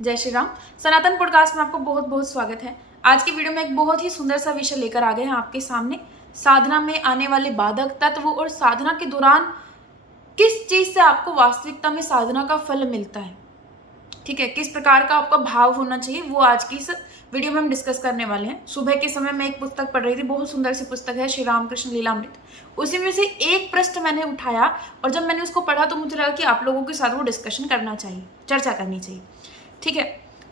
जय श्री राम। सनातन पॉडकास्ट में आपको बहुत बहुत स्वागत है। आज की वीडियो में एक बहुत ही सुंदर सा विषय लेकर आ गए हैं आपके सामने। साधना में आने वाले बाधक तत्व और साधना के दौरान किस चीज से आपको वास्तविकता में साधना का फल मिलता है, ठीक है, किस प्रकार का आपका भाव होना चाहिए, वो आज की इस वीडियो में हम डिस्कस करने वाले हैं। सुबह के समय मैं एक पुस्तक पढ़ रही थी, बहुत सुंदर सी पुस्तक है, श्री रामकृष्ण लीलामृत। उसी में से एक पृष्ठ मैंने उठाया और जब मैंने उसको पढ़ा तो मुझे लगा कि आप लोगों के साथ वो डिस्कशन करना चाहिए, चर्चा करनी चाहिए, ठीक है।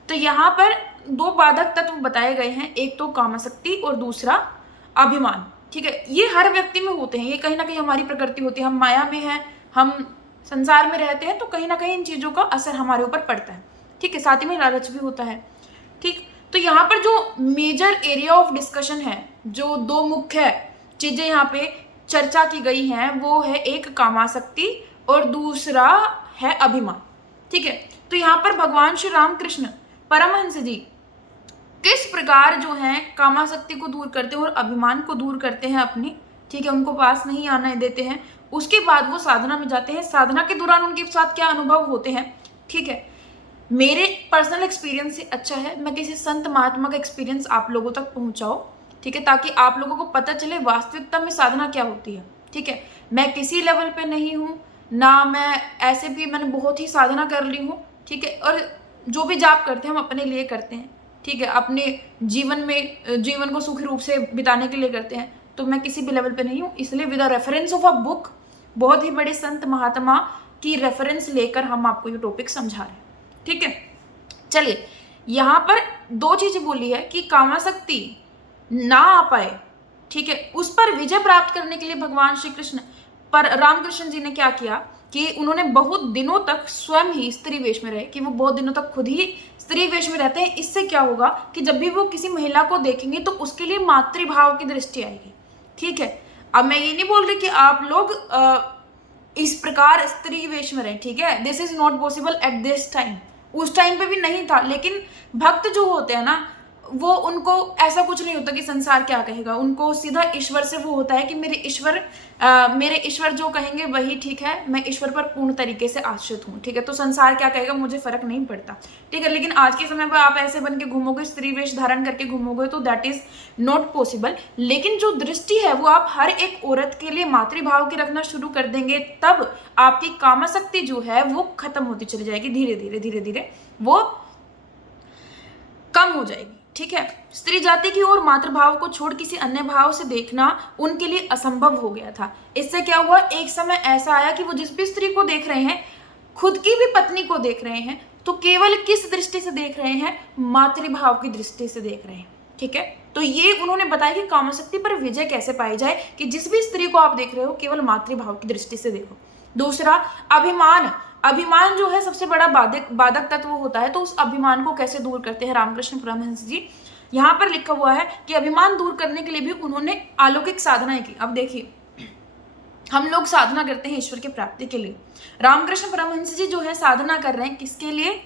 तो यहाँ पर दो बाधक तत्व बताए गए हैं, एक तो कामासक्ति और दूसरा अभिमान, ठीक है। ये हर व्यक्ति में होते हैं, ये कहीं ना कहीं हमारी प्रकृति होती है, हम माया में हैं, हम संसार में रहते हैं, तो कहीं ना कहीं इन चीजों का असर हमारे ऊपर पड़ता है, ठीक है। साथ ही में लालच भी होता है, ठीक। तो यहाँ पर जो मेजर एरिया ऑफ डिस्कशन है, जो दो मुख्य चीजें यहाँ पे चर्चा की गई हैं, वो है एक कामासक्ति और दूसरा है अभिमान, ठीक है। तो यहाँ पर भगवान श्री रामकृष्ण परमहंस जी किस प्रकार जो है कामासक्ति को दूर करते हैं और अभिमान को दूर करते हैं अपनी, ठीक है, उनको पास नहीं आने देते हैं। उसके बाद वो साधना में जाते हैं, साधना के दौरान उनके साथ क्या अनुभव होते हैं, ठीक है। मेरे पर्सनल एक्सपीरियंस से अच्छा है मैं किसी संत महात्मा का एक्सपीरियंस आप लोगों तक पहुंचाऊं, ठीक है, ताकि आप लोगों को पता चले वास्तविकता में साधना क्या होती है, ठीक है। मैं किसी लेवल पे नहीं हूँ ना, मैं ऐसे भी मैंने बहुत ही साधना कर ली हूँ, ठीक है। और जो भी जाप करते हैं हम अपने लिए करते हैं, ठीक है, अपने जीवन को सुखी रूप से बिताने के लिए करते हैं। तो मैं किसी भी लेवल पे नहीं हूँ, इसलिए with reference of a book, बहुत ही बड़े संत महात्मा की रेफरेंस लेकर हम आपको ये टॉपिक समझा रहे हैं, ठीक है। चलिए, यहाँ पर दो चीजें बोली है कि कामासक्ति ना आ पाए, ठीक है, उस पर विजय प्राप्त करने के लिए भगवान श्री कृष्ण पर रामकृष्ण जी ने क्या किया कि उन्होंने बहुत दिनों तक स्वयं ही स्त्री वेश में रहे, कि वो बहुत दिनों तक खुद ही स्त्री वेश में रहते हैं। इससे क्या होगा कि जब भी वो किसी महिला को देखेंगे तो उसके लिए मातृभाव की दृष्टि आएगी, ठीक है। अब मैं ये नहीं बोल रही कि आप लोग इस प्रकार स्त्री वेश में रहे, ठीक है, this is not possible at this time. उस टाइम पे भी नहीं था, लेकिन भक्त जो होते हैं ना, वो उनको ऐसा कुछ नहीं होता कि संसार क्या कहेगा, उनको सीधा ईश्वर से वो होता है कि मेरे ईश्वर जो कहेंगे वही ठीक है, मैं ईश्वर पर पूर्ण तरीके से आश्रित हूँ, ठीक है। तो संसार क्या कहेगा मुझे फर्क नहीं पड़ता, ठीक है। लेकिन आज के समय पर आप ऐसे बन के घूमोगे, स्त्री वेश धारण करके घूमोगे, तो दैट इज नॉट पॉसिबल। लेकिन जो दृष्टि है वो आप हर एक औरत के लिए मातृभाव की रखना शुरू कर देंगे, तब आपकी कामासक्ति जो है वो खत्म होती चली जाएगी, धीरे धीरे वो कम हो जाएगी, ठीक है। स्त्री जाति की ओर मातृभाव को छोड़ किसी अन्य भाव से देखना उनके लिए असंभव हो गया था। इससे क्या हुआ, एक समय ऐसा आया कि वो जिस भी स्त्री को देख रहे हैं, खुद की भी पत्नी को देख रहे हैं, तो केवल किस दृष्टि से देख रहे हैं, मातृभाव की दृष्टि से देख रहे हैं, ठीक है। तो ये उन्होंने बताया कि कामासक्ति पर विजय कैसे पाई जाए, कि जिस भी स्त्री को आप देख रहे हो केवल मातृभाव की दृष्टि से देखो। दूसरा अभिमान, अभिमान जो है सबसे बड़ा बाधक तत्व होता है, तो उस अभिमान को कैसे दूर करते हैं रामकृष्ण परमहंस जी। यहाँ पर लिखा हुआ है कि अभिमान दूर करने के लिए भी उन्होंने अलौकिक साधनाएं की। अब देखिए, हम लोग साधना करते हैं ईश्वर की प्राप्ति के लिए, रामकृष्ण परमहंस जी जो है साधना कर रहे हैं किसके लिए,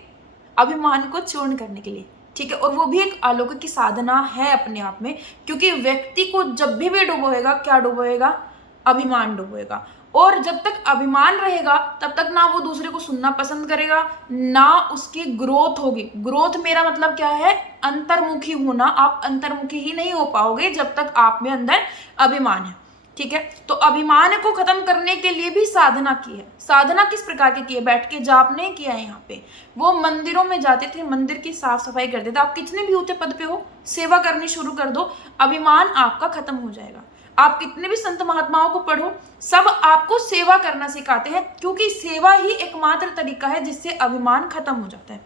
अभिमान को चूर्ण करने के लिए, ठीक है। और वो भी एक अलौकिक की साधना है अपने आप में, क्योंकि व्यक्ति को जब भी डुबोएगा, क्या डुबोएगा, अभिमान डुबोएगा। और जब तक अभिमान रहेगा तब तक ना वो दूसरे को सुनना पसंद करेगा, ना उसकी ग्रोथ होगी। ग्रोथ मेरा मतलब क्या है, अंतर्मुखी होना। आप अंतर्मुखी ही नहीं हो पाओगे जब तक आप में अंदर अभिमान है, ठीक है। तो अभिमान को खत्म करने के लिए भी साधना की है। साधना किस प्रकार की है, बैठ के जाप नहीं किया है यहाँ पे, वो मंदिरों में जाते थे, मंदिर की साफ सफाई करते थे। आप कितने भी ऊंचे पद पे हो, सेवा करनी शुरू कर दो, अभिमान आपका खत्म हो जाएगा। आप कितने भी संत महात्माओं को पढ़ो, सब आपको सेवा करना सिखाते हैं, क्योंकि सेवा ही एकमात्र तरीका है जिससे अभिमान खत्म हो जाता है।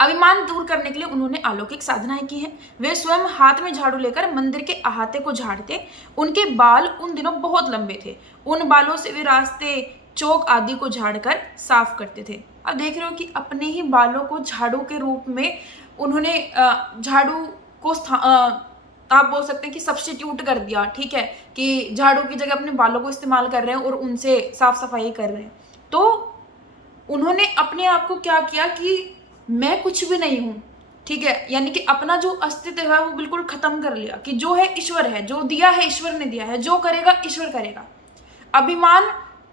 अभिमान दूर करने के लिए उन्होंने अलौकिक साधनाएं की हैं। वे स्वयं हाथ में झाड़ू लेकर मंदिर के अहाते को झाड़ते। उनके बाल उन दिनों बहुत लंबे थे, उन बालों से वे रास्ते, चौक आदि को झाड़कर साफ करते थे। अब देख रहे हो कि अपने ही बालों को झाड़ू के रूप में उन्होंने झाड़ू को आप बोल सकते हैं कि सब्स्टिट्यूट कर दिया, ठीक है, कि झाड़ू की जगह अपने बालों को इस्तेमाल कर रहे हैं और उनसे साफ सफाई कर रहे हैं। तो उन्होंने अपने आप को क्या किया कि मैं कुछ भी नहीं हूं, ठीक है, यानी कि अपना जो अस्तित्व है वो बिल्कुल खत्म कर लिया, कि जो है ईश्वर है, जो दिया है ईश्वर ने दिया है, जो करेगा ईश्वर करेगा। अभिमान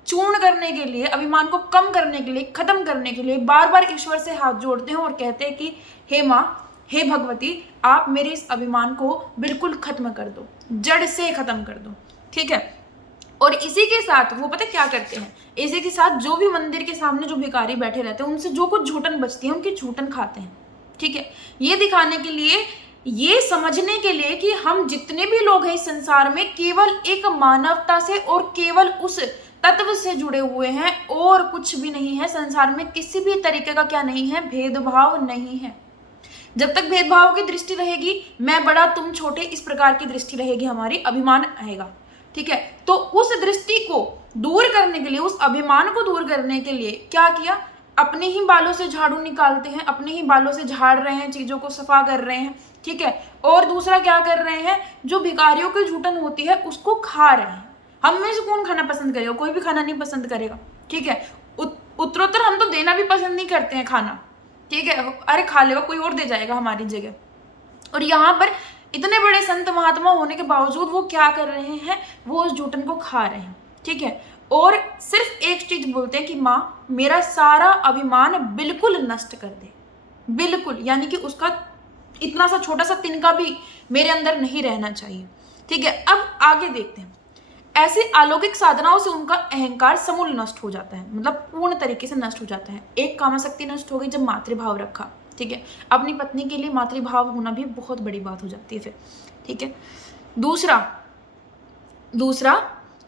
चूर्ण करने के लिए, अभिमान को कम करने के लिए, खत्म करने के लिए बार बार ईश्वर से हाथ जोड़ते हैं और कहते हैं कि हे माँ, हे भगवती, आप मेरे इस अभिमान को बिल्कुल खत्म कर दो, जड़ से खत्म कर दो। ठीक है। और इसी के साथ वो पता क्या करते हैं, इसी के साथ जो भी मंदिर के सामने जो भिखारी बैठे रहते हैं उनसे जो कुछ झूठन बचती है उनकी झूठन खाते हैं। ठीक है। ये दिखाने के लिए, ये समझने के लिए कि हम जितने भी लोग हैं इस संसार में केवल एक मानवता से और केवल उस तत्व से जुड़े हुए हैं, और कुछ भी नहीं है संसार में। किसी भी तरीके का क्या नहीं है, भेदभाव नहीं है। जब तक भेदभाव की दृष्टि रहेगी, मैं बड़ा तुम छोटे, इस प्रकार की दृष्टि रहेगी, हमारी अभिमान आएगा। ठीक है। तो उस दृष्टि को दूर करने के लिए, उस अभिमान को दूर करने के लिए क्या किया, अपने ही बालों से झाड़ू निकालते हैं, अपने ही बालों से झाड़ रहे हैं, चीजों को सफा कर रहे हैं। ठीक है। और दूसरा क्या कर रहे हैं, जो भिखारियों की झूठन होती है उसको खा रहे हैं। हम में से कौन खाना पसंद करेगा, कोई भी खाना नहीं पसंद करेगा। ठीक है। उत्तरोत्तर हम तो देना भी पसंद नहीं करते हैं खाना। ठीक है। अरे खा लेगा, कोई और दे जाएगा हमारी जगह। और यहाँ पर इतने बड़े संत महात्मा होने के बावजूद वो क्या कर रहे हैं, वो उस झूठन को खा रहे हैं। ठीक है। और सिर्फ एक चीज बोलते हैं कि माँ, मेरा सारा अभिमान बिल्कुल नष्ट कर दे, बिल्कुल, यानी कि उसका इतना सा छोटा सा तिनका भी मेरे अंदर नहीं रहना चाहिए। ठीक है। अब आगे देखते हैं। ऐसी अलौकिक साधनाओं से उनका अहंकार समूल नष्ट हो जाता है, मतलब पूर्ण तरीके से नष्ट हो जाता है। एक कामासक्ति नष्ट हो गई जब मातृभाव रखा। ठीक है। अपनी पत्नी के लिए मातृभाव होना भी बहुत बड़ी बात हो जाती है फिर। ठीक है। दूसरा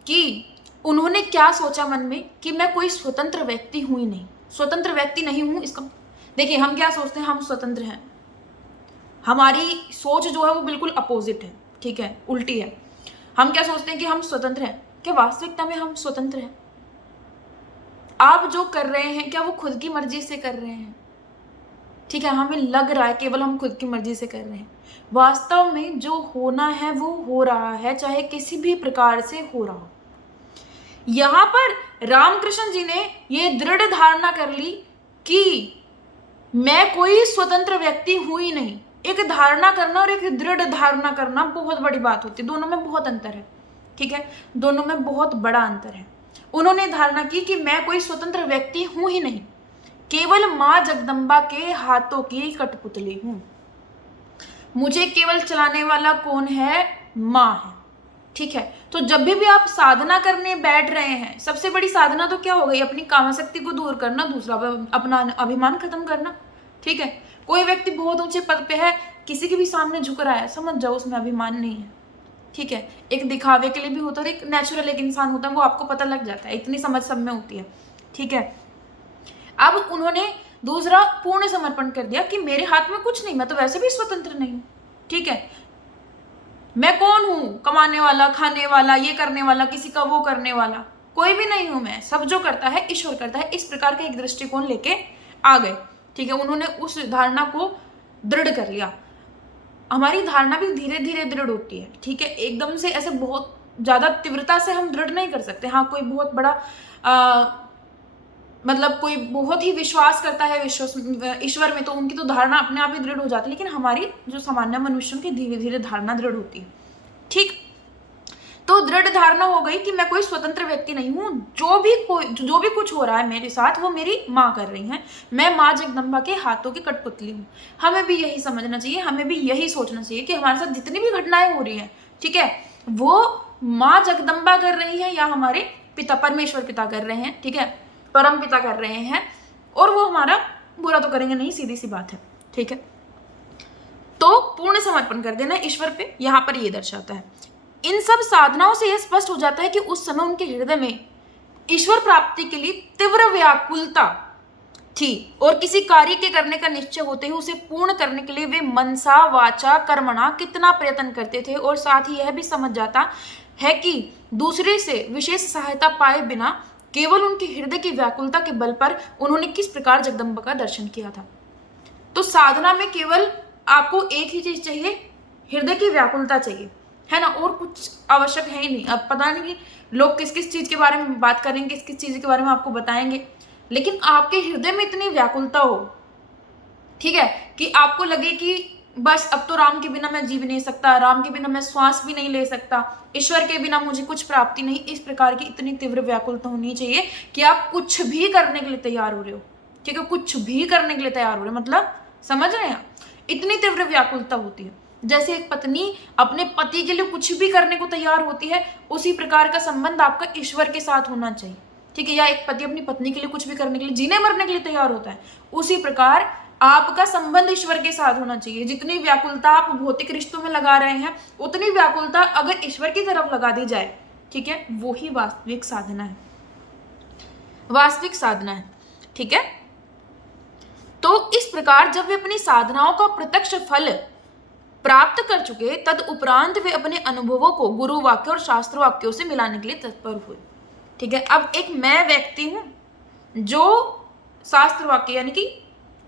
कि उन्होंने क्या सोचा मन में कि मैं कोई स्वतंत्र व्यक्ति हूं ही नहीं, स्वतंत्र व्यक्ति नहीं हूं। इसका देखिए, हम क्या सोचते हैं, हम स्वतंत्र हैं। हमारी सोच जो है वो बिल्कुल अपोजिट है। ठीक है, उल्टी है। हम क्या सोचते हैं कि हम स्वतंत्र हैं, क्या वास्तविकता में हम स्वतंत्र हैं? आप जो कर रहे हैं क्या वो खुद की मर्जी से कर रहे हैं? ठीक है, हमें लग रहा है केवल हम खुद की मर्जी से कर रहे हैं। वास्तव में जो होना है वो हो रहा है, चाहे किसी भी प्रकार से हो रहा हो। यहां पर रामकृष्ण जी ने ये दृढ़ धारणा कर ली कि मैं कोई स्वतंत्र व्यक्ति हूं ही नहीं। एक धारणा करना और एक दृढ़ धारणा करना बहुत बड़ी बात होती है, दोनों में बहुत अंतर है। ठीक है, दोनों में बहुत बड़ा अंतर है। उन्होंने धारणा की कि मैं कोई स्वतंत्र व्यक्ति हूं ही नहीं, केवल मां जगदम्बा के हाथों की कठपुतली हूं। मुझे केवल चलाने वाला कौन है? मां है। ठीक है। तो जब भी आप साधना करने बैठ रहे हैं, सबसे बड़ी साधना तो क्या हो गई? अपनी कामासक्ति को दूर करना, दूसरा अपना अभिमान खत्म करना। ठीक है। कोई व्यक्ति बहुत ऊंचे पद पे है, किसी के भी सामने झुक रहा है, समझ जाओ उसमें अभिमान नहीं है। ठीक है। एक दिखावे के लिए भी होता है, एक नेचुरल एक इंसान होता है, वो आपको पता लग जाता है, इतनी समझ सब में होती है। ठीक है। अब उन्होंने दूसरा पूर्ण समर्पण कर दिया कि मेरे हाथ में कुछ नहीं, मैं तो वैसे भी स्वतंत्र नहीं हूं। ठीक है। मैं कौन हूं? कमाने वाला, खाने वाला, ये करने वाला, किसी का वो करने वाला, कोई भी नहीं हूं मैं। सब जो करता है ईश्वर करता है। इस प्रकार का एक दृष्टिकोण लेके आ गए। ठीक है। उन्होंने उस धारणा को दृढ़ कर लिया। हमारी धारणा भी धीरे धीरे दृढ़ होती है। ठीक है। एकदम से ऐसे बहुत ज्यादा तीव्रता से हम दृढ़ नहीं कर सकते। हाँ, कोई बहुत बड़ा मतलब कोई बहुत ही विश्वास करता है ईश्वर में, तो उनकी तो धारणा अपने आप ही दृढ़ हो जाती है। लेकिन हमारी जो सामान्य मनुष्यों की धीरे धीरे धारणा दृढ़ होती है। ठीक। तो दृढ़ धारणा हो गई कि मैं कोई स्वतंत्र व्यक्ति नहीं हूं, जो भी कुछ हो रहा है मेरे साथ वो मेरी माँ कर रही है। मैं माँ जगदम्बा के हाथों की कठपुतली हूँ। हमें भी यही समझना चाहिए, हमें भी यही सोचना चाहिए कि हमारे साथ जितनी भी घटनाएं हो रही है, ठीक है, वो माँ जगदम्बा कर रही है या हमारे पिता परमेश्वर पिता कर रहे हैं। ठीक है, परम पिता कर रहे हैं, और वो हमारा बुरा तो करेंगे नहीं, सीधी सी बात है। ठीक है। तो पूर्ण समर्पण कर देना ईश्वर पे, यहां पर ये दर्शाता है। इन सब साधनाओं से यह स्पष्ट हो जाता है कि उस समय उनके हृदय में ईश्वर प्राप्ति के लिए तीव्र व्याकुलता थी, और किसी कार्य के करने का निश्चय होते ही उसे पूर्ण करने के लिए वे मनसा वाचा कर्मणा कितना प्रयत्न करते थे। और साथ ही यह भी समझ जाता है कि दूसरे से विशेष सहायता पाए बिना केवल उनके हृदय की व्याकुलता के बल पर उन्होंने किस प्रकार जगदम्बा का दर्शन किया था। तो साधना में केवल आपको एक ही चीज चाहिए, हृदय की व्याकुलता चाहिए, है ना, और कुछ आवश्यक है ही नहीं। अब पता नहीं कि लोग किस किस चीज के बारे में बात करेंगे, किस किस चीज के बारे में आपको बताएंगे, लेकिन आपके हृदय में इतनी व्याकुलता हो, ठीक है, कि आपको लगे कि बस अब तो राम के बिना मैं जी भी नहीं सकता, राम के बिना मैं श्वास भी नहीं ले सकता, ईश्वर के बिना मुझे कुछ प्राप्ति नहीं, इस प्रकार की इतनी तीव्र व्याकुलता होनी चाहिए कि आप कुछ भी करने के लिए तैयार हो रहे हो। ठीक है, कुछ भी करने के लिए तैयार हो रहे हो, मतलब समझ रहे हैं आप, इतनी तीव्र व्याकुलता होती है। जैसे एक पत्नी अपने पति के लिए कुछ भी करने को तैयार होती है, उसी प्रकार का संबंध आपका ईश्वर के साथ होना चाहिए। ठीक है, या एक पति अपनी पत्नी के लिए कुछ भी करने के लिए, जीने मरने के लिए तैयार होता है, उसी प्रकार आपका संबंध ईश्वर के साथ होना चाहिए। जितनी व्याकुलता आप भौतिक रिश्तों में लगा रहे हैं, उतनी व्याकुलता अगर ईश्वर की तरफ लगा दी जाए, ठीक है, वो ही वास्तविक साधना है, वास्तविक साधना है। ठीक है, तो इस प्रकार जब वे अपनी साधनाओं का प्रत्यक्ष फल प्राप्त कर चुके, तद उपरांत वे अपने अनुभवों को गुरु वाक्य और शास्त्र वाक्यों से मिलाने के लिए तत्पर हुए। ठीक है, अब एक मैं व्यक्ति हूं जो शास्त्र वाक्य यानी कि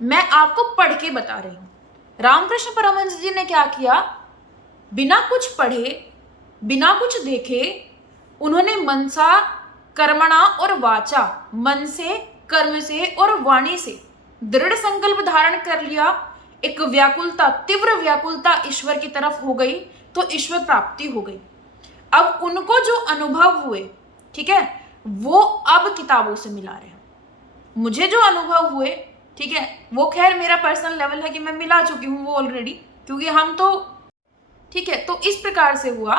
मैं आपको पढ़ के बता रही हूं। रामकृष्ण परमहंस जी ने क्या किया, बिना कुछ पढ़े, बिना कुछ देखे, उन्होंने मनसा कर्मणा और वाचा, मन से, कर्म से और वाणी से दृढ़ संकल्प धारण कर लिया। एक व्याकुलता, तीव्र व्याकुलता ईश्वर की तरफ हो गई, तो ईश्वर प्राप्ति हो गई। अब उनको जो अनुभव हुए, ठीक है, वो अब किताबों से मिला रहे हैं। मुझे जो अनुभव हुए, ठीक है, वो खैर मेरा पर्सनल लेवल है कि मैं मिला चुकी हूँ वो ऑलरेडी, क्योंकि हम तो, ठीक है, तो इस प्रकार से हुआ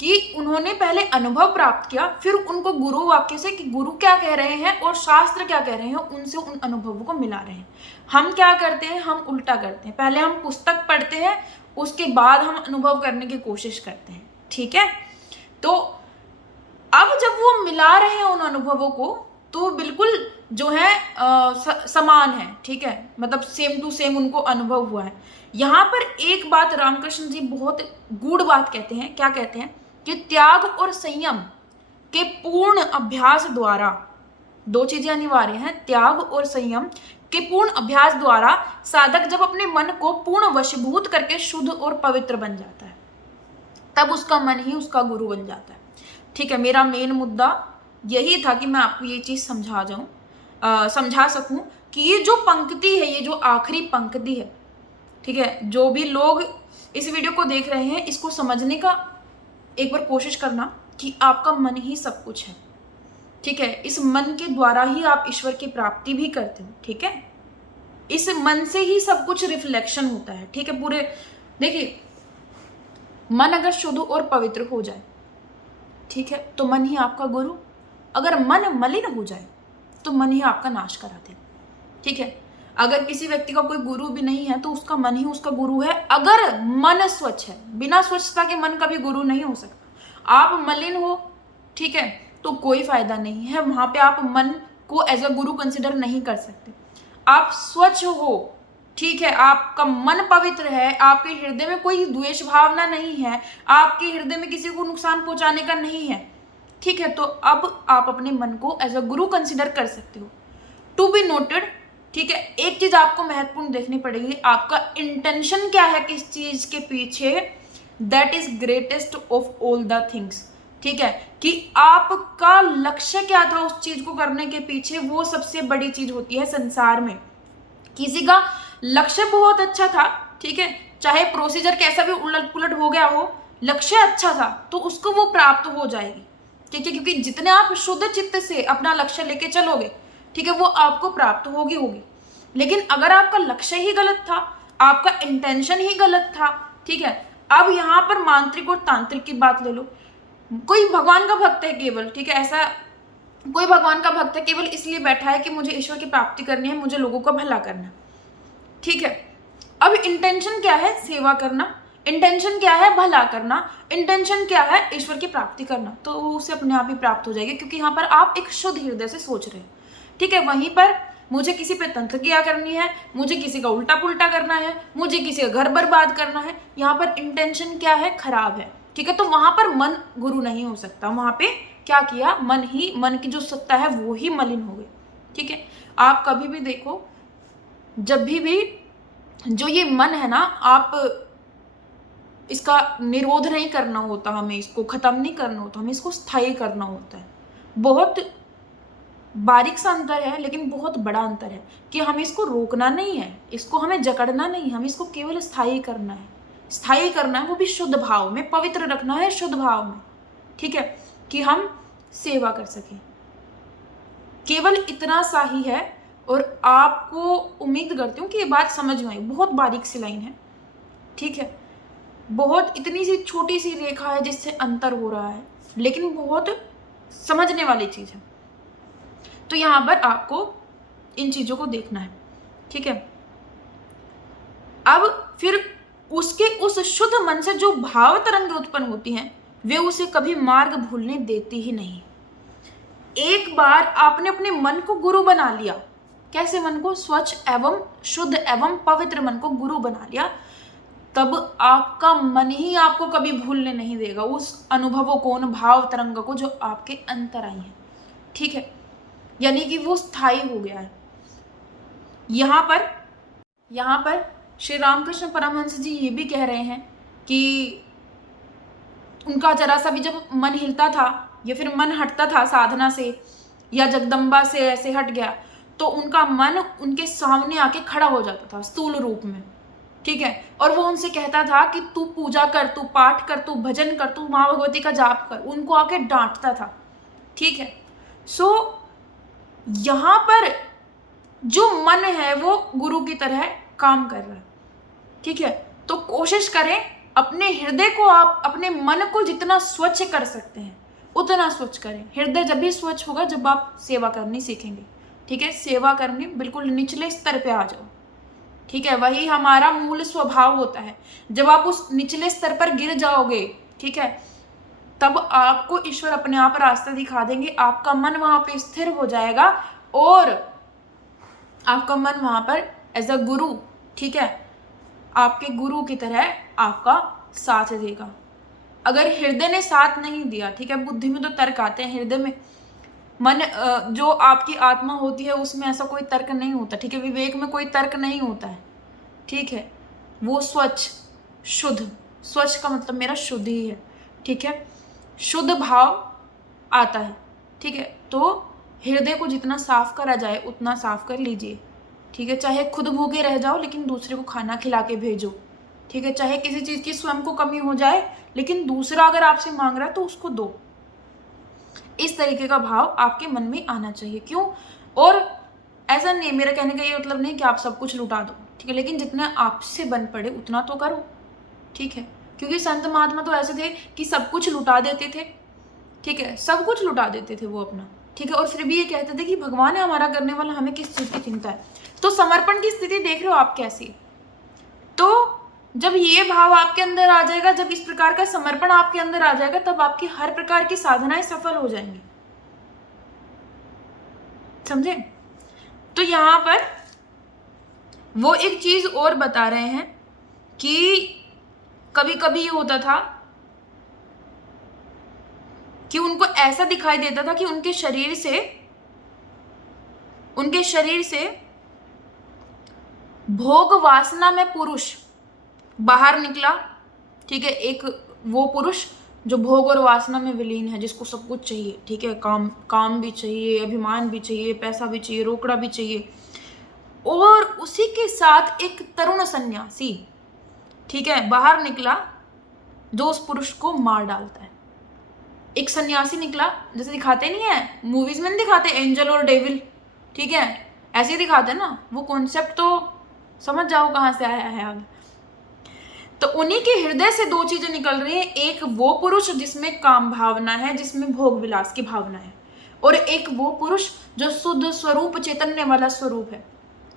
कि उन्होंने पहले अनुभव प्राप्त किया, फिर उनको गुरु वाक्य से कि गुरु क्या कह रहे हैं और शास्त्र क्या कह रहे हैं, उनसे उन अनुभवों को मिला रहे हैं। हम क्या करते हैं, हम उल्टा करते हैं, पहले हम पुस्तक पढ़ते हैं, उसके बाद हम अनुभव करने की कोशिश करते हैं। ठीक है, तो अब जब वो मिला रहे हैं उन अनुभवों को, तो बिल्कुल जो है समान है। ठीक है, मतलब सेम टू सेम उनको अनुभव हुआ है। यहाँ पर एक बात रामकृष्ण जी बहुत गूढ़ बात कहते हैं। क्या कहते हैं कि त्याग और संयम के पूर्ण अभ्यास द्वारा, दो चीजें अनिवार्य हैं, त्याग और संयम के पूर्ण अभ्यास द्वारा साधक जब अपने मन को पूर्ण वशीभूत करके शुद्ध और पवित्र बन जाता है, तब उसका मन ही उसका गुरु बन जाता है। ठीक है, मेरा मेन मुद्दा यही था कि मैं आपको ये चीज समझा सकूं कि ये जो पंक्ति है, ये जो आखिरी पंक्ति है, ठीक है, जो भी लोग इस वीडियो को देख रहे हैं, इसको समझने का एक बार कोशिश करना कि आपका मन ही सब कुछ है। ठीक है, इस मन के द्वारा ही आप ईश्वर की प्राप्ति भी करते हो। ठीक है, इस मन से ही सब कुछ रिफ्लेक्शन होता है। ठीक है, पूरे देखिए, मन अगर शुद्ध और पवित्र हो जाए, ठीक है, तो मन ही आपका गुरु। अगर मन मलिन हो जाए तो मन ही आपका नाश करा दे। ठीक है, अगर किसी व्यक्ति का कोई गुरु भी नहीं है तो उसका मन ही उसका गुरु है। अगर मन स्वच्छ है, बिना स्वच्छता के मन का भी गुरु नहीं हो सकता। आप मलिन हो, ठीक है, तो कोई फायदा नहीं है, वहां पे आप मन को एज अ गुरु कंसिडर नहीं कर सकते। आप स्वच्छ हो, ठीक है, आपका मन पवित्र है, आपके हृदय में कोई द्वेष भावना नहीं है, आपके हृदय में किसी को नुकसान पहुंचाने का नहीं है, ठीक है, तो अब आप अपने मन को एज अ गुरु कंसिडर कर सकते हो। टू बी नोटेड, ठीक है, एक चीज आपको महत्वपूर्ण देखनी पड़ेगी, आपका इंटेंशन क्या है किस चीज के पीछे, that is greatest of all the things. ठीक है, कि आपका लक्ष्य क्या था उस चीज को करने के पीछे, वो सबसे बड़ी चीज होती है संसार में। किसी का लक्ष्य बहुत अच्छा था, ठीक है, चाहे प्रोसीजर कैसा भी उलट पुलट हो गया हो, लक्ष्य अच्छा था तो उसको वो प्राप्त हो जाएगी। ठीक है, क्योंकि जितने आप शुद्ध चित्त से अपना लक्ष्य लेके चलोगे, ठीक है, वो आपको प्राप्त होगी। लेकिन अगर आपका लक्ष्य ही गलत था, आपका इंटेंशन ही गलत था, ठीक है, अब यहाँ पर मांत्रिक और तांत्रिक की बात ले लो। कोई भगवान का भक्त है केवल, ठीक है, ऐसा कोई भगवान का भक्त है केवल इसलिए बैठा है कि मुझे ईश्वर की प्राप्ति करनी है, मुझे लोगों का भला करना, ठीक है। अब इंटेंशन क्या है, सेवा करना, इंटेंशन क्या है, भला करना, इंटेंशन क्या है, ईश्वर की प्राप्ति करना, तो उसे अपने आप ही प्राप्त हो जाएगी, क्योंकि यहाँ पर आप एक शुद्ध हृदय से सोच रहे हो। ठीक है, वहीं पर मुझे किसी पे तंत्र क्रिया करनी है, मुझे किसी का उल्टा पुल्टा करना है, मुझे किसी का घर बर्बाद करना है, यहाँ पर इंटेंशन क्या है, खराब है। ठीक है, तो वहां पर मन गुरु नहीं हो सकता, वहां पे क्या किया, मन की जो सत्ता है वो ही मलिन हो गई। ठीक है, आप कभी भी देखो, जब भी जो ये मन है ना, आप इसका निरोध नहीं करना होता, हमें इसको खत्म नहीं करना होता, हमें इसको स्थायी करना होता है। बहुत बारीक सा अंतर है, लेकिन बहुत बड़ा अंतर है कि हमें इसको रोकना नहीं है, इसको हमें जकड़ना नहीं, हमें इसको केवल स्थायी करना है। स्थायी करना है, वो भी शुद्ध भाव में, पवित्र रखना है शुद्ध भाव में, ठीक है, कि हम सेवा कर सकें। केवल इतना सा ही है। और आपको उम्मीद करती हूँ कि ये बात समझ में आई। बहुत बारीक सी लाइन है, ठीक है, बहुत इतनी सी छोटी सी रेखा है जिससे अंतर हो रहा है, लेकिन बहुत समझने वाली चीज है। तो यहां पर आपको इन चीजों को देखना है, ठीक है। अब फिर उसके उस शुद्ध मन से जो भाव तरंग उत्पन्न होती हैं, वे उसे कभी मार्ग भूलने देती ही नहीं। एक बार आपने अपने मन को गुरु बना लिया, कैसे मन को? स्वच्छ एवं शुद्ध एवं पवित्र मन को गुरु बना लिया, तब आपका मन ही आपको कभी भूलने नहीं देगा उस अनुभवों को, उन भाव तरंग को जो आपके अंतर आई हैं, ठीक है। यानी कि वो स्थायी हो गया है। यहाँ पर श्री रामकृष्ण परमहंस जी ये भी कह रहे हैं कि उनका जरा सा भी जब मन हिलता था या फिर मन हटता था साधना से या जगदम्बा से ऐसे हट गया, तो उनका मन उनके सामने आके खड़ा हो जाता था स्थूल रूप में, ठीक है। और वो उनसे कहता था कि तू पूजा कर, तू पाठ कर, तू भजन कर, तू माँ भगवती का जाप कर। उनको आके डांटता था, ठीक है। सो यहाँ पर जो मन है वो गुरु की तरह काम कर रहा है, ठीक है। तो कोशिश करें अपने हृदय को, आप अपने मन को जितना स्वच्छ कर सकते हैं उतना स्वच्छ करें। हृदय जब भी स्वच्छ होगा जब आप सेवा करनी सीखेंगे, ठीक है। सेवा करनी बिल्कुल निचले स्तर पे आ जाओ, ठीक है। वही हमारा मूल स्वभाव होता है। जब आप उस निचले स्तर पर गिर जाओगे, ठीक है, तब आपको ईश्वर अपने आप रास्ता दिखा देंगे। आपका मन वहां पे स्थिर हो जाएगा और आपका मन वहां पर एज अ गुरु, ठीक है, आपके गुरु की तरह आपका साथ देगा। अगर हृदय ने साथ नहीं दिया, ठीक है, बुद्धि में तो तर्क आते हैं, हृदय में मन जो आपकी आत्मा होती है उसमें ऐसा कोई तर्क नहीं होता, ठीक है। विवेक में कोई तर्क नहीं होता है, ठीक है। वो स्वच्छ शुद्ध, स्वच्छ का मतलब मेरा शुद्ध ही है, ठीक है। शुद्ध भाव आता है, ठीक है। तो हृदय को जितना साफ करा जाए उतना साफ कर लीजिए, ठीक है। चाहे खुद भूखे रह जाओ लेकिन दूसरे को खाना खिला के भेजो, ठीक है। चाहे किसी चीज की स्वयं को कमी हो जाए लेकिन दूसरा अगर आपसे मांग रहा है तो उसको दो। इस तरीके का भाव आपके मन में आना चाहिए। क्यों? और ऐसा नहीं, मेरा कहने का ये मतलब नहीं कि आप सब कुछ लुटा दो, ठीक है, लेकिन जितना आपसे बन पड़े उतना तो करो, ठीक है। क्योंकि संत महात्मा तो ऐसे थे कि सब कुछ लुटा देते थे, ठीक है, सब कुछ लुटा देते थे वो अपना, ठीक है। और फिर भी ये कहते थे कि भगवान है हमारा करने वाला, हमें किस चीज की चिंता है। तो समर्पण की स्थिति देख रहे हो आप कैसी। तो जब ये भाव आपके अंदर आ जाएगा, जब इस प्रकार का समर्पण आपके अंदर आ जाएगा, तब आपकी हर प्रकार की साधनाएं सफल हो जाएंगी, समझे। तो यहां पर वो एक चीज और बता रहे हैं कि कभी कभी ये होता था कि उनको ऐसा दिखाई देता था कि उनके शरीर से भोग वासना में पुरुष बाहर निकला, ठीक है। एक वो पुरुष जो भोग और वासना में विलीन है, जिसको सब कुछ चाहिए, ठीक है, काम भी चाहिए, अभिमान भी चाहिए, पैसा भी चाहिए, रोकड़ा भी चाहिए। और उसी के साथ एक तरुण सन्यासी, ठीक है, बाहर निकला जो उस पुरुष को मार डालता है। एक सन्यासी निकला, जैसे दिखाते नहीं है मूवीज में, नहीं दिखाते एंजल और डेविल, ठीक है, ऐसे ही दिखाते ना। वो कॉन्सेप्ट तो समझ जाओ कहां से आया है अब। तो उन्हीं के हृदय से दो चीजें निकल रही हैं। एक वो पुरुष जिसमें काम भावना है, जिसमें भोग विलास की भावना है, और एक वो पुरुष जो शुद्ध स्वरूप चैतन्य वाला स्वरूप है।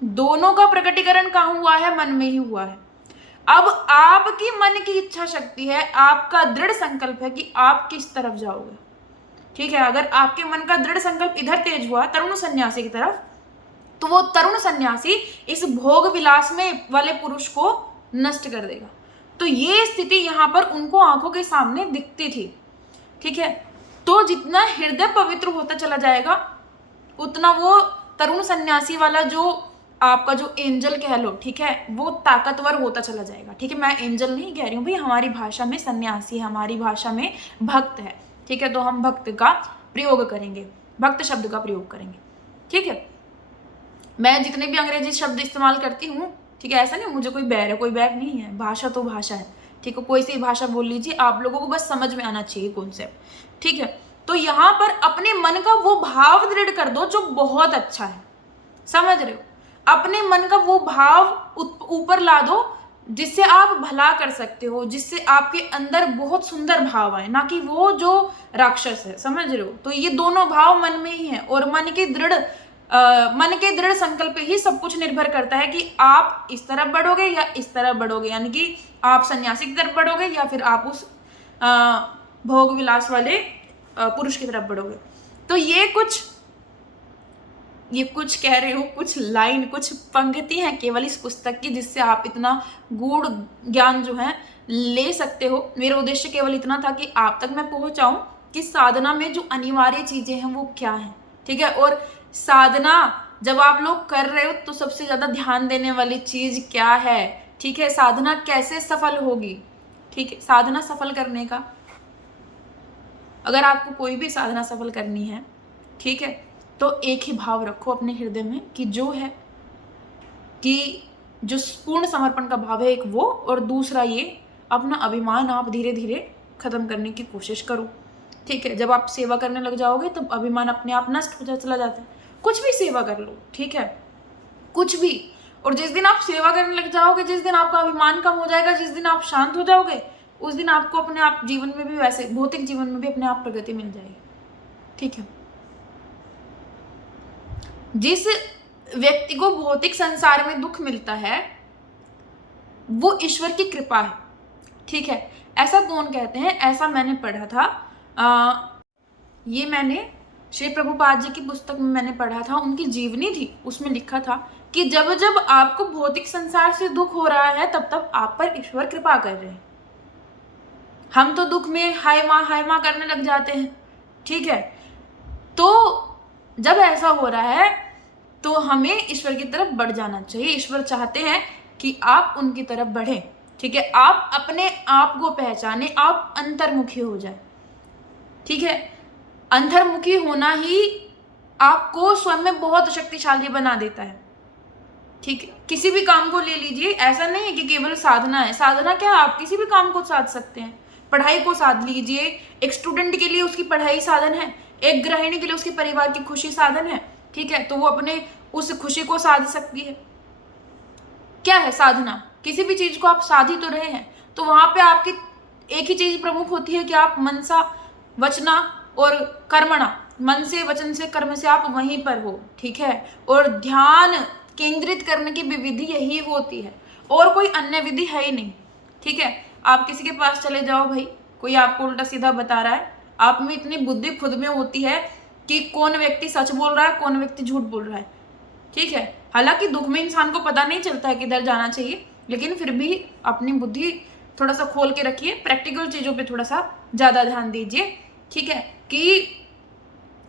दोनों का प्रकटीकरण कहाँ हुआ है? मन में ही हुआ है। अब आपकी मन की इच्छा शक्ति है, आपका दृढ़ संकल्प है कि आप किस तरफ जाओगे, ठीक है। अगर आपके मन का दृढ़ संकल्प इधर तेज हुआ तरुण सन्यासी की तरफ, तो वो तरुण सन्यासी इस भोग विलास में वाले पुरुष को नष्ट कर देगा। तो ये स्थिति यहाँ पर उनको आंखों के सामने दिखती थी, ठीक है। तो जितना हृदय पवित्र होता चला जाएगा उतना वो तरुण सन्यासी वाला जो आपका जो एंजल कह लो, ठीक है, वो ताकतवर होता चला जाएगा, ठीक है। मैं एंजल नहीं कह रही हूँ भाई, हमारी भाषा में सन्यासी है, हमारी भाषा में भक्त है, ठीक है। तो हम भक्त का प्रयोग करेंगे, भक्त शब्द का प्रयोग करेंगे। ठीक है, मैं जितने भी अंग्रेजी शब्द इस्तेमाल करती हूँ, ठीक है, ऐसा नहीं मुझे कोई बैर है, कोई बैर नहीं है, भाषा तो भाषा है, ठीक है, कोई सी भाषा बोल लीजिए, आप लोगों को बस समझ में आना चाहिए कॉन्सेप्ट, ठीक है। तो यहाँ पर अपने मन का वो भाव दृढ़ कर दो जो बहुत अच्छा है, समझ रहे हो, अपने मन का वो भाव ऊपर ला दो जिससे आप भला कर सकते हो, जिससे आपके अंदर बहुत सुंदर भाव आए, ना कि वो जो राक्षस है, समझ रहे हो। तो ये दोनों भाव मन में ही है, और मन के दृढ़ संकल्प पे ही सब कुछ निर्भर करता है कि आप इस तरफ बढ़ोगे या इस तरफ बढ़ोगे, यानी कि आप सन्यासी की तरफ बढ़ोगे या फिर आप उस भोग विलास वाले पुरुष की तरफ बढ़ोगे। तो ये कुछ कह रहे हो, कुछ लाइन, कुछ पंक्ति हैं केवल इस पुस्तक की, जिससे आप इतना गूढ़ ज्ञान जो है ले सकते हो। मेरा उद्देश्य केवल इतना था कि आप तक मैं पहुंचाऊं कि साधना में जो अनिवार्य चीजें हैं वो क्या हैं, ठीक है। और साधना जब आप लोग कर रहे हो तो सबसे ज्यादा ध्यान देने वाली चीज क्या है, ठीक है, साधना कैसे सफल होगी, ठीक है। साधना सफल करने का, अगर आपको कोई भी साधना सफल करनी है, ठीक है, तो एक ही भाव रखो अपने हृदय में कि जो है कि जो पूर्ण समर्पण का भाव है एक वो, और दूसरा ये अपना अभिमान आप धीरे धीरे खत्म करने की कोशिश करो, ठीक है। जब आप सेवा करने लग जाओगे तब अभिमान अपने आप नष्ट होता चला जाता है। कुछ भी सेवा कर लो, ठीक है, कुछ भी, और जिस दिन आप सेवा करने लग जाओगे, जिस दिन आपका अभिमान कम हो जाएगा, जिस दिन आप शांत हो जाओगे, उस दिन आपको अपने आप जीवन में भी, वैसे भौतिक जीवन में भी अपने आप प्रगति मिल जाएगी, ठीक है। जिस व्यक्ति को भौतिक संसार में दुख मिलता है वो ईश्वर की कृपा है, ठीक है। ऐसा कौन कहते हैं, ऐसा मैंने पढ़ा था, ये मैंने श्री प्रभुपाद जी की पुस्तक में मैंने पढ़ा था, उनकी जीवनी थी, उसमें लिखा था कि जब जब आपको भौतिक संसार से दुख हो रहा है तब तब आप पर ईश्वर कृपा कर रहे हैं। हम तो दुख में हाय माँ करने लग जाते हैं, ठीक है। तो जब ऐसा हो रहा है तो हमें ईश्वर की तरफ बढ़ जाना चाहिए। ईश्वर चाहते हैं कि आप उनकी तरफ बढ़ें, ठीक है, आप अपने आप को पहचाने, आप अंतर्मुखी हो जाए, ठीक है। अंतर्मुखी होना ही आपको स्वयं में बहुत शक्तिशाली बना देता है, ठीक है। किसी भी काम को ले लीजिए, ऐसा नहीं है कि केवल साधना है, साधना क्या, आप किसी भी काम को साध सकते हैं। पढ़ाई को साध लीजिए, एक स्टूडेंट के लिए उसकी पढ़ाई साधन है, एक गृहिणी के लिए उसके परिवार की खुशी साधन है, ठीक है, तो वो अपने उस खुशी को साध सकती है। क्या है साधना, किसी भी चीज को आप साध ही तो रहे हैं, तो वहां पे आपकी एक ही चीज प्रमुख होती है कि आप मनसा वचना और कर्मणा, मन से वचन से कर्म से आप वहीं पर हो, ठीक है। और ध्यान केंद्रित करने की विधि यही होती है, और कोई अन्य विधि है ही नहीं, ठीक है। आप किसी के पास चले जाओ भाई, कोई आपको उल्टा सीधा बता रहा है, आप में इतनी बुद्धि खुद में होती है कि कौन व्यक्ति सच बोल रहा है, कौन व्यक्ति झूठ बोल रहा है, ठीक है। हालांकि दुख में इंसान को पता नहीं चलता है किधर जाना चाहिए, लेकिन फिर भी अपनी बुद्धि थोड़ा सा खोल के रखिए, प्रैक्टिकल चीजों पे थोड़ा सा ज्यादा ध्यान दीजिए, ठीक है, कि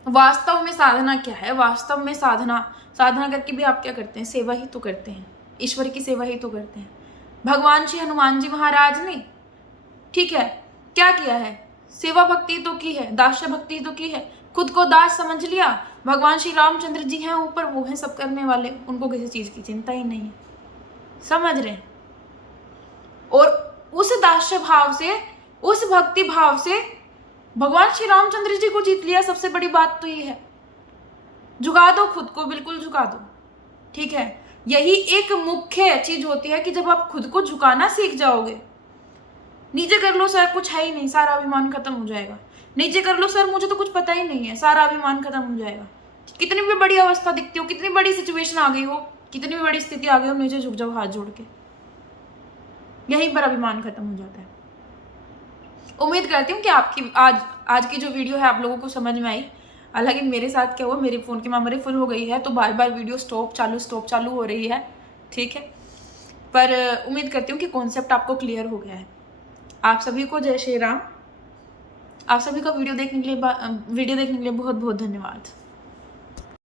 वास्तव में साधना क्या है। वास्तव में साधना करके भी आप क्या करते हैं, सेवा ही तो करते हैं, ईश्वर की सेवा ही तो करते हैं। भगवान श्री हनुमान जी महाराज ने, ठीक है, क्या किया है, सेवा भक्ति तो की है, दास्य भक्ति तो की है, खुद को दास समझ लिया। भगवान श्री रामचंद्र जी हैं ऊपर, वो हैं सब करने वाले, उनको किसी चीज की चिंता ही नहीं है, समझ रहे हैं। और उस दास्य भाव से, उस भक्ति भाव से भगवान श्री रामचंद्र जी को जीत लिया। सबसे बड़ी बात तो ये है, झुका दो खुद को, बिल्कुल झुका दो, ठीक है। यही एक मुख्य चीज होती है कि जब आप खुद को झुकाना सीख जाओगे, नीचे कर लो सर कुछ है ही नहीं, सारा अभिमान खत्म हो जाएगा, नीचे कर लो सर मुझे तो कुछ पता ही नहीं है, सारा अभिमान खत्म हो जाएगा। कितनी भी बड़ी अवस्था दिखती हो, कितनी बड़ी सिचुएशन आ गई हो, कितनी भी बड़ी स्थिति आ गई हो, नीचे झुक जाओ हाथ जोड़ के, यहीं पर अभिमान खत्म हो जाता है। उम्मीद करती हूँ कि आपकी आज की जो वीडियो है आप लोगों को समझ में आई। हालांकि मेरे साथ क्या हुआ, मेरे फ़ोन की मेमोरी फुल हो गई है, तो बार बार वीडियो स्टॉप चालू हो रही है, ठीक है। पर उम्मीद करती हूँ कि कॉन्सेप्ट आपको क्लियर हो गया है। आप सभी को जय श्री राम। आप सभी का वीडियो देखने के लिए बहुत बहुत धन्यवाद।